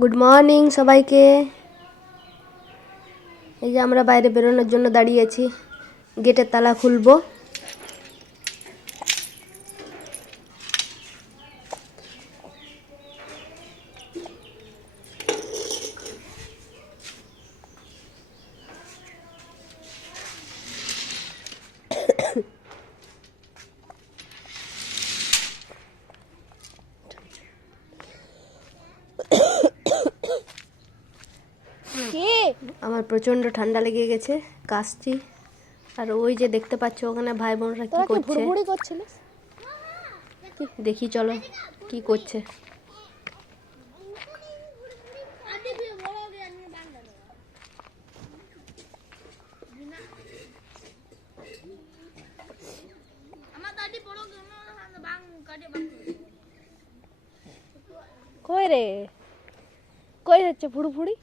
Good morning সবাইকে। এই যে আমরা বাইরে বেরোনোর জন্য দাঁড়িয়ে আছি, গেটের তালা খুলবো। আমার প্রচন্ড ঠান্ডা লেগে গেছে, কাশছি। আর ওই যে দেখতে পাচ্ছ ওখানে ভাই বোনরা কি করছে, দেখি চলো কি করছে। কই রে, কই হচ্ছে ভুড়ভুড়ি?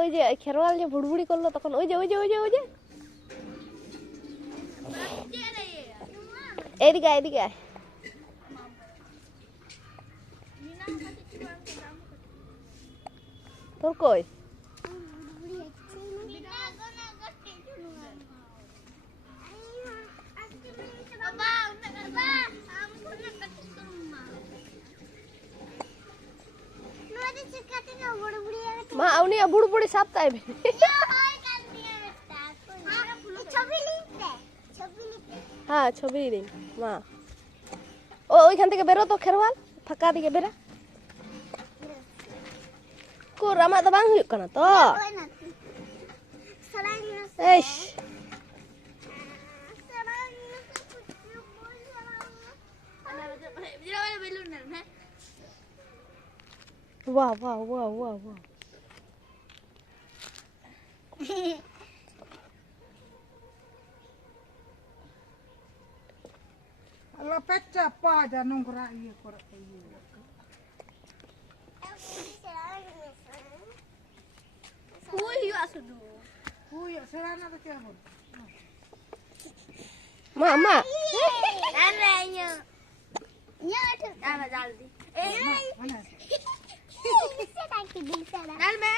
ওই যে খেরোয়াল যে ভুড়ভুড়ি করলো তখন ওই যে ওই যে ওই যে ওই যে এদিকে এদিকে আয়। তোর কই? মা আউনি বুড়বুড়ি সাপ তাইবে। হ্যাঁ ছবি দিন মা। ও ওইখান থেকে বেরো তো, খেরওয়াল ফাঁকা দিকে বেরা। কোর আমার তো বাং হুয়ুগ কানা তো। এইস वाह वाह वाह वाह वाह। Kalau pecah apa aja nongkrong iya korek iya. Huyu asudu. Huyu serana tu siapa? Mama. Ananya. Nya ada. Ana jaldi. Mana? Bisa tak bisa. Dalme.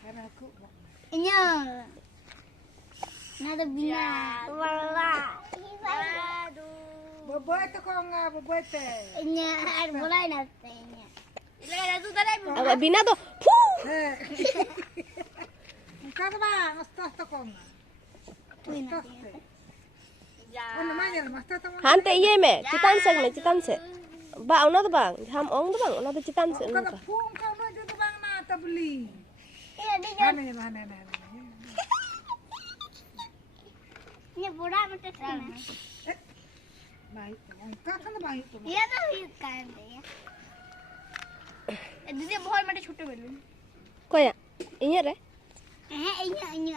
Karena aku. Nya. Nada bina. Wala. Aduh. Boboy tu kau ngah boboy te. Nya ar bolai nate nya. Ila tu tadi. Agak bina tuh. Puh. Kau tu bang, astas tu kau ngah. Astas te. Oh namanya astas tu. Hante iya me, citan seng me, citan se. Ba ona tuh bang, ham ong tuh bang, ona tuh citan se. Kau tu pun kau tu tu bang na tu beli. Iya dia. Mana. Ini budak macam mana? Baik, kau kan baik tu. Iya tu kan dia. Dia bahol macam छोटे belum. Koya, ini re? Ini.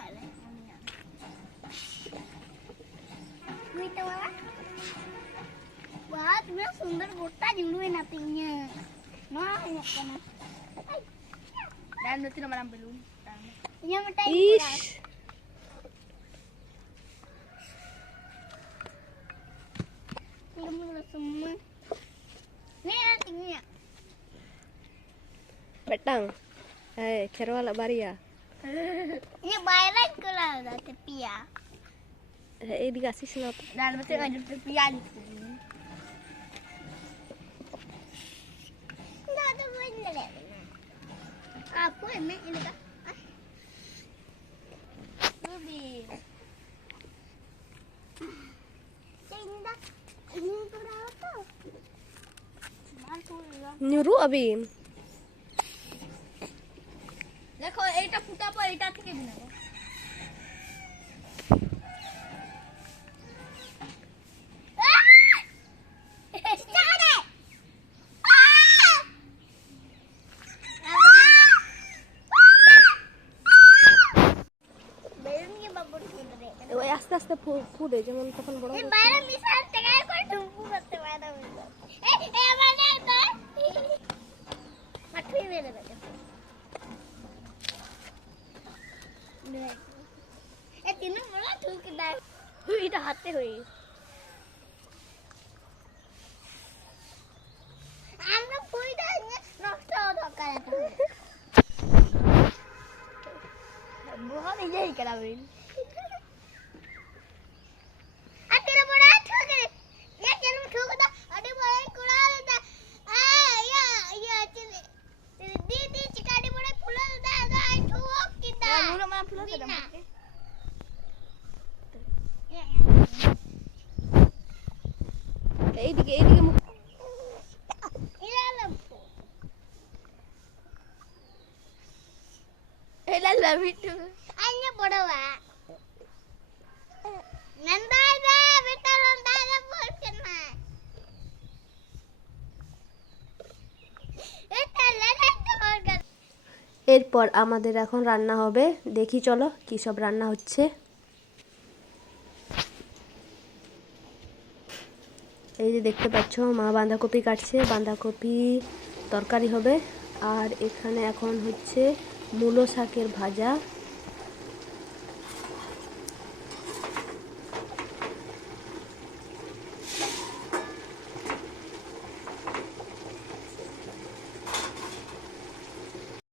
Wih tu apa? Wah, tu sundar gotta julu natinya. Nah, ini kan. Dan nanti nama belum. Ini macam Ish. semua. Ni nantinya. Betang. Kherwal বাড়িয়া। Ini bayar kalau ada tepi ya. এইদিকে আসিস না তো। Dan mesti ngajak tepi ya di sini. Enggak ada bener. Aku emek ini kan. Ruby. Ini berapa? Nyuruh abin. দেখো এইটা ফুটাবো, এইটা থেকে বিনাবো। ওই আস্তে আস্তে ফুটে যেমন তখন বড় এই বাইরে মিশাল থেকে করে ঢুকু করতে পারে না। এই মানে তো মাঠুই মেরে দেবে। এ তিন বড় ঠুকে দাও। এটা হাতে হই। करा बिल आ तेरा बड़ा ठोक रे या चल ठोक दा अरे बड़ा कुड़ा देता आ या चल तेरी दीदी चिकाड़ी बड़ा फुला देता आ ठोक किदा मुंह में फुला देता এইদিকে Helal bitu. Hanya bodoh Nanda ada, beta nanda ada boleh Eta lada tu এরপর আমাদের এখন রান্না হবে, দেখি চলো কি সব রান্না হচ্ছে। এই যে দেখতে পাচ্ছ মা বাঁধাকপি কাটছে, বাঁধাকপি তরকারি হবে। আর এখানে এখন হচ্ছে মূলো শাকের ভাজা।